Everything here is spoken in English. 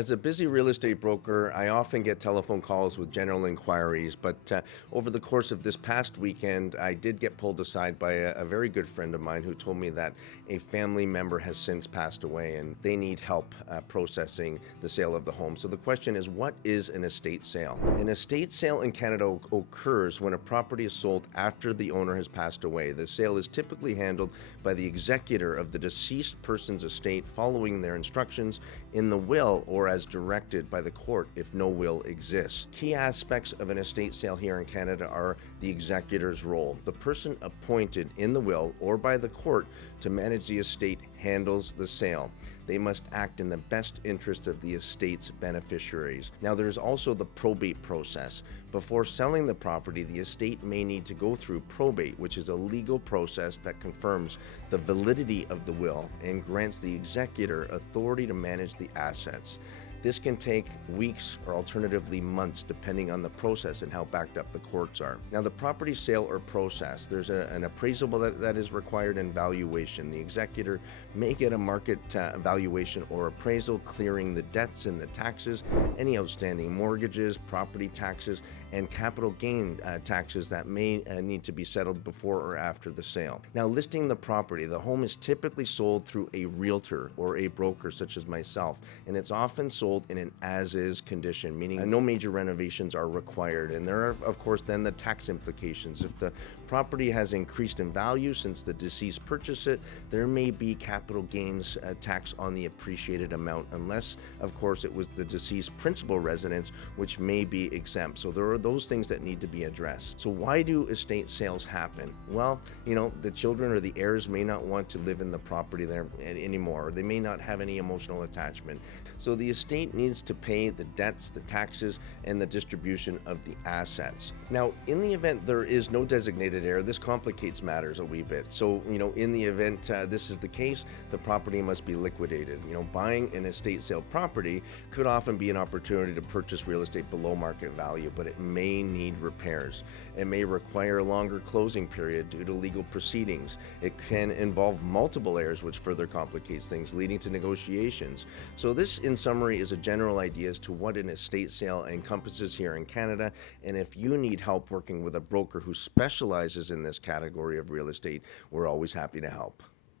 As a busy real estate broker, I often get telephone calls with general inquiries, but over the course of this past weekend, I did get pulled aside by a very good friend of mine who told me that a family member has since passed away and they need help processing the sale of the home. So the question is, what is an estate sale? An estate sale in Canada occurs when a property is sold after the owner has passed away. The sale is typically handled by the executor of the deceased person's estate following their instructions in the will or as directed by the court if no will exists. Key aspects of an estate sale here in Canada are the executor's role. The person appointed in the will or by the court to manage the estate handles the sale. They must act in the best interest of the estate's beneficiaries. Now, there's also the probate process. Before selling the property, the estate may need to go through probate, which is a legal process that confirms the validity of the will and grants the executor authority to manage the assets. This can take weeks or alternatively months depending on the process and how backed up the courts are. Now, the property sale or process, there's an appraisal that is required and valuation. The executor may get a market valuation or appraisal clearing the debts and the taxes, any outstanding mortgages, property taxes, and capital gain taxes that may need to be settled before or after the sale. Now, listing the property, the home is typically sold through a realtor or a broker such as myself, and it's often sold in an as-is condition, meaning no major renovations are required. And there are, of course, then the tax implications. If the property has increased in value since the deceased purchased it, there may be capital gains tax on the appreciated amount, unless, of course, it was the deceased principal residence, which may be exempt. So there are those things that need to be addressed. So why do estate sales happen? Well, the children or the heirs may not want to live in the property there anymore, or they may not have any emotional attachment. So the estate needs to pay the debts, the taxes, and the distribution of the assets. Now, in the event there is no designated heir, this complicates matters a wee bit. So, in the event this is the case, the property must be liquidated. Buying an estate sale property could often be an opportunity to purchase real estate below market value, but it may need repairs. It may require a longer closing period due to legal proceedings. It can involve multiple heirs, which further complicates things, leading to negotiations. So this, in summary, is a general idea as to what an estate sale encompasses here in Canada. And if you need help working with a broker who specializes in this category of real estate, we're always happy to help.